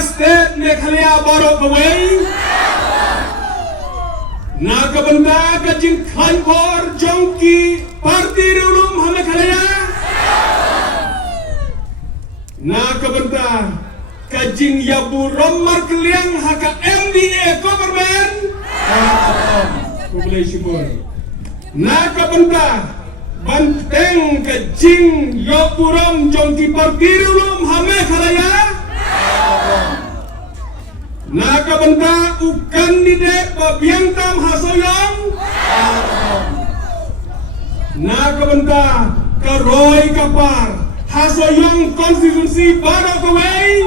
State Meghalaya Borok away. Nakabanta kajing Khaibor Jongki Parti Rulum Meghalaya. Nakabanta kajing Yabu Romar Keliang haka MDA government. Population boy. Nakabanta Banteng kajing Yopuram Jongki Parti Rulum Meghalaya. Nakabanta ukandidate Babiang Tam Hasoyong. Nakabanta Karoy Kapar Hasoyong Konstitusi Barakaway.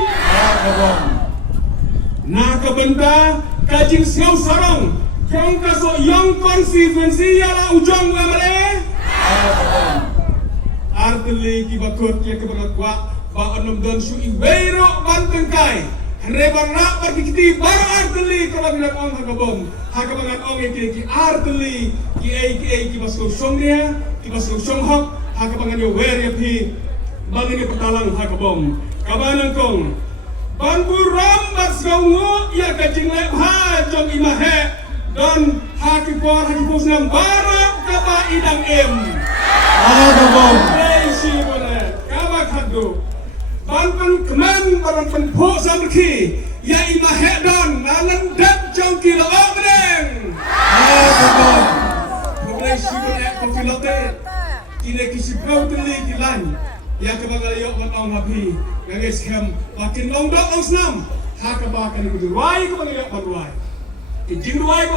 Nakabanta kajing Siaw Sarong Jong Kasoyong Konstitusi Yala Ujong Wamare. Arteli kibakut yang kebakwa ba onom don su iwero bantengkai. Reban nak berkiti baru arteli kalau bilang orang hagabom, hagabangan orang yang arteli ki basuk songnya, ki basuk songhok, hagabangan yo wer ya pi, bangin yo petalang hagabom. Kabanan kong, banbur rambat saungo ya kajing lebha jong imahe don hakipor hakipus nam baru kaba idang hagabom. Reisi boleh, kaba khadu. Banpen keman banpen po samki ya imahe don nanan dat jongki lo obeng. Mulai sibuk ek kofilote kini kisipau teli kilan ya kebagal yok batang habi ngagai scam makin long dok osnam hakabakan kudu ruai kebagal yok baruai kijing ruai